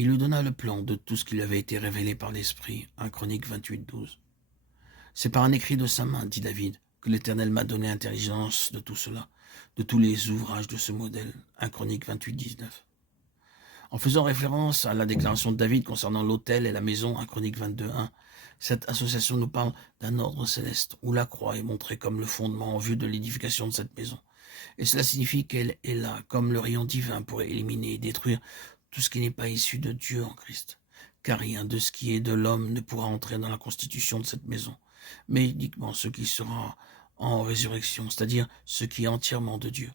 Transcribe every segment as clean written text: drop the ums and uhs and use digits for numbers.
Il lui donna le plan de tout ce qui lui avait été révélé par l'Esprit. 1 Chroniques 28, 12. C'est par un écrit de sa main, dit David, que l'Éternel m'a donné intelligence de tout cela, de tous les ouvrages de ce modèle. 1 Chroniques 28, 19. En faisant référence à la déclaration de David concernant l'autel et la maison, 1 Chroniques 22, 1, cette association nous parle d'un ordre céleste où la croix est montrée comme le fondement en vue de l'édification de cette maison. Et cela signifie qu'elle est là comme le rayon divin pour éliminer et détruire tout ce qui n'est pas issu de Dieu en Christ. Car rien de ce qui est de l'homme ne pourra entrer dans la constitution de cette maison, mais uniquement ce qui sera en résurrection, c'est-à-dire ce qui est entièrement de Dieu.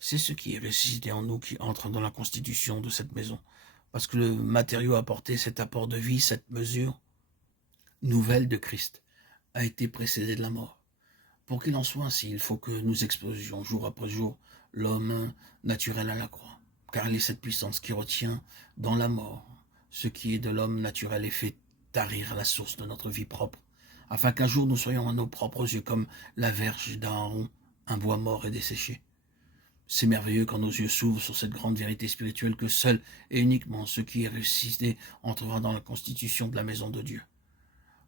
C'est ce qui est ressuscité en nous qui entre dans la constitution de cette maison, parce que le matériau apporté, cet apport de vie, cette mesure nouvelle de Christ, a été précédé de la mort. Pour qu'il en soit ainsi, il faut que nous exposions jour après jour l'homme naturel à la croix, car il est cette puissance qui retient dans la mort ce qui est de l'homme naturel et fait tarir la source de notre vie propre, afin qu'un jour nous soyons à nos propres yeux comme la verge d'Aaron, un bois mort et desséché. C'est merveilleux quand nos yeux s'ouvrent sur cette grande vérité spirituelle que seul et uniquement ce qui est ressuscité entrera dans la constitution de la maison de Dieu.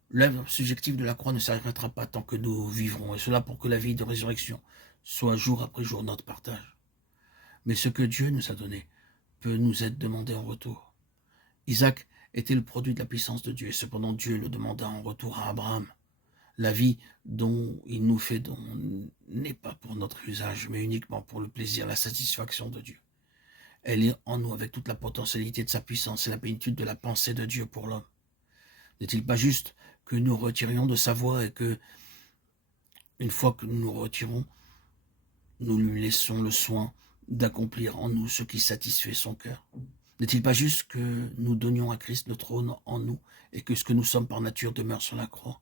L'œuvre subjective de la croix ne s'arrêtera pas tant que nous vivrons, et cela pour que la vie de résurrection soit jour après jour notre partage. Mais ce que Dieu nous a donné peut nous être demandé en retour. Isaac était le produit de la puissance de Dieu, et cependant Dieu le demanda en retour à Abraham. La vie dont il nous fait don n'est pas pour notre usage, mais uniquement pour le plaisir, la satisfaction de Dieu. Elle est en nous avec toute la potentialité de sa puissance et la plénitude de la pensée de Dieu pour l'homme. N'est-il pas juste que nous retirions de sa voix et que, une fois que nous nous retirons, nous lui laissons le soin d'accomplir en nous ce qui satisfait son cœur? N'est-il pas juste que nous donnions à Christ le trône en nous et que ce que nous sommes par nature demeure sur la croix?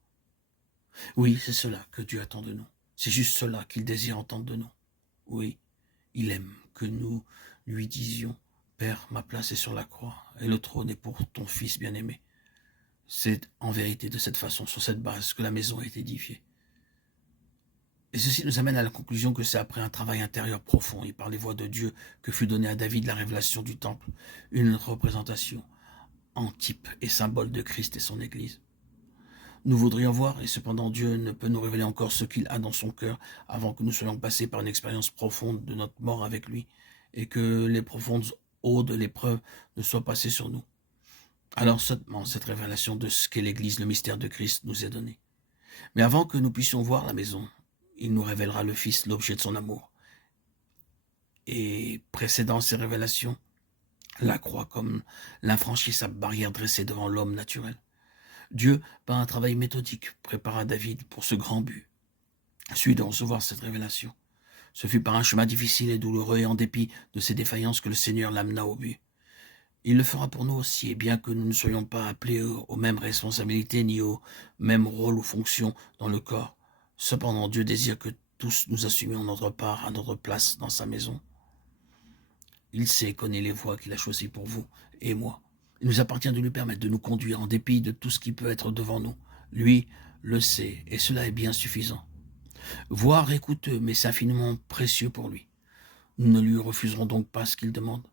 Oui, c'est cela que Dieu attend de nous. C'est juste cela qu'il désire entendre de nous. Oui, il aime que nous lui disions « Père, ma place est sur la croix et le trône est pour ton Fils bien-aimé ». C'est en vérité de cette façon, sur cette base, que la maison est édifiée. Et ceci nous amène à la conclusion que c'est après un travail intérieur profond et par les voies de Dieu que fut donnée à David la révélation du temple, une représentation en type et symbole de Christ et son Église. Nous voudrions voir, et cependant Dieu ne peut nous révéler encore ce qu'il a dans son cœur avant que nous soyons passés par une expérience profonde de notre mort avec lui et que les profondes eaux de l'épreuve ne soient passées sur nous. Alors seulement cette révélation de ce qu'est l'Église, le mystère de Christ, nous est donnée. Mais avant que nous puissions voir la maison, il nous révélera le Fils, l'objet de son amour. Et précédant ces révélations, la croix comme l'infranchissable barrière dressée devant l'homme naturel. Dieu, par un travail méthodique, prépara David pour ce grand but, celui de recevoir cette révélation. Ce fut par un chemin difficile et douloureux et en dépit de ses défaillances que le Seigneur l'amena au but. Il le fera pour nous aussi, et bien que nous ne soyons pas appelés aux mêmes responsabilités ni aux mêmes rôles ou fonctions dans le corps, cependant Dieu désire que tous nous assumions notre part à notre place dans sa maison. Il sait et connaît les voies qu'il a choisies pour vous et moi. Il nous appartient de lui permettre de nous conduire en dépit de tout ce qui peut être devant nous. Lui le sait, et cela est bien suffisant. Voire est coûteux, mais c'est infiniment précieux pour lui. Nous ne lui refuserons donc pas ce qu'il demande.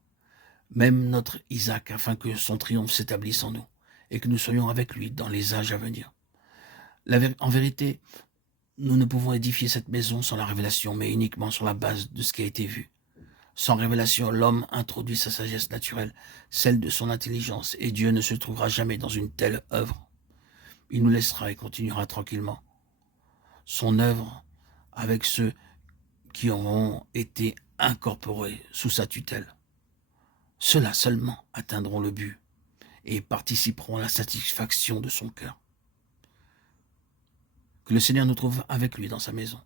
Même notre Isaac, afin que son triomphe s'établisse en nous, et que nous soyons avec lui dans les âges à venir. En vérité, nous ne pouvons édifier cette maison sans la révélation, mais uniquement sur la base de ce qui a été vu. Sans révélation, l'homme introduit sa sagesse naturelle, celle de son intelligence, et Dieu ne se trouvera jamais dans une telle œuvre. Il nous laissera et continuera tranquillement son œuvre avec ceux qui auront été incorporés sous sa tutelle. Ceux-là seulement atteindront le but et participeront à la satisfaction de son cœur. Que le Seigneur nous trouve avec lui dans sa maison.